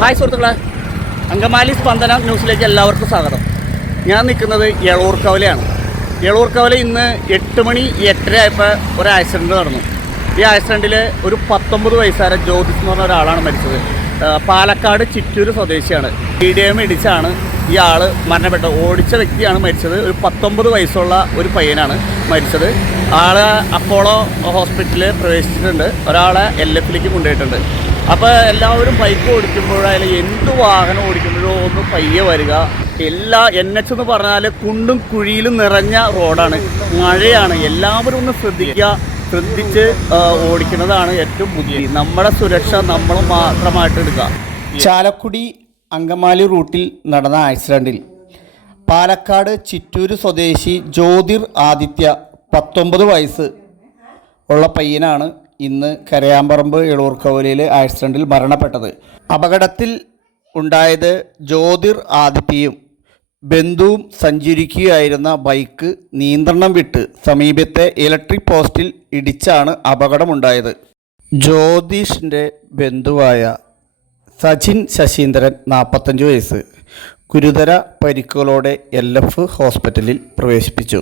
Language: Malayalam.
ഹായ് സുഹൃത്തുക്കളെ. അങ്കമാലി സ്പന്ദന ന്യൂസിലേക്ക് എല്ലാവർക്കും സ്വാഗതം. ഞാൻ നിൽക്കുന്നത് എളൂർക്കവലയാണ് എളൂർക്കവല ഇന്ന് എട്ട് മണി എട്ടര ആയപ്പോൾ ഒരു ആക്സിഡന്റ് നടന്നു. ഈ ആക്സിഡന്റിൽ ഒരു പത്തൊമ്പത് വയസ്സുകാരൻ ജ്യോതിസ് എന്ന് പറഞ്ഞ ഒരാളാണ് മരിച്ചത്. പാലക്കാട് ചിറ്റൂർ സ്വദേശിയാണ്. ടി ഡി എം ഇടിച്ചാണ് ഈ മരണപ്പെട്ടത്. ഓടിച്ച വ്യക്തിയാണ് മരിച്ചത്. ഒരു പത്തൊമ്പത് വയസ്സുള്ള ഒരു പയ്യനാണ് മരിച്ചത്. ആൾ അപ്പോളോ ഹോസ്പിറ്റലിൽ പ്രവേശിച്ചിട്ടുണ്ട്. ഒരാളെ എൽ എഫിലേക്ക് കൊണ്ടുപോയിട്ടുണ്ട്. അപ്പോൾ എല്ലാവരും ബൈക്ക് ഓടിക്കുമ്പോഴായാലും എന്ത് വാഹനം ഓടിക്കുമ്പോഴോ ഒന്ന് പയ്യെ വരിക. എല്ലാ എൻ എച്ച് എന്ന് പറഞ്ഞാൽ കുണ്ടും കുഴിയിലും നിറഞ്ഞ റോഡാണ് മഴയാണ്. എല്ലാവരും ഒന്ന് ശ്രദ്ധിക്കുക. ശ്രദ്ധിച്ച് ഓടിക്കുന്നതാണ് ഏറ്റവും പുതിയ നമ്മുടെ സുരക്ഷ നമ്മൾ മാത്രമായിട്ട് എടുക്കുക. ചാലക്കുടി അങ്കമാലി റൂട്ടിൽ നടന്ന ആക്സിഡന്റിൽ പാലക്കാട് ചിറ്റൂര് സ്വദേശി ജ്യോതിർ ആദിത്യ പത്തൊമ്പത് വയസ്സ് ഉള്ള പയ്യനാണ് ഇന്ന് കരയാമ്പറമ്പ് എളൂർക്കവലയിൽ ആക്സിഡന്റിൽ മരണപ്പെട്ടത്. അപകടത്തിൽ ഉണ്ടായത് ജ്യോതിർ ആദിത്യയും ബന്ധുവും സഞ്ചരിക്കുകയായിരുന്ന ബൈക്ക് നിയന്ത്രണം വിട്ട് സമീപത്തെ ഇലക്ട്രിക് പോസ്റ്റിൽ ഇടിച്ചാണ് അപകടമുണ്ടായത്. ജ്യോതിഷിന്റെ ബന്ധുവായ സജിൻ ശശീന്ദ്രൻ നാൽപ്പത്തഞ്ച് വയസ്സ് ഗുരുതര പരിക്കുകളോടെ എൽ എഫ് ഹോസ്പിറ്റലിൽ പ്രവേശിപ്പിച്ചു.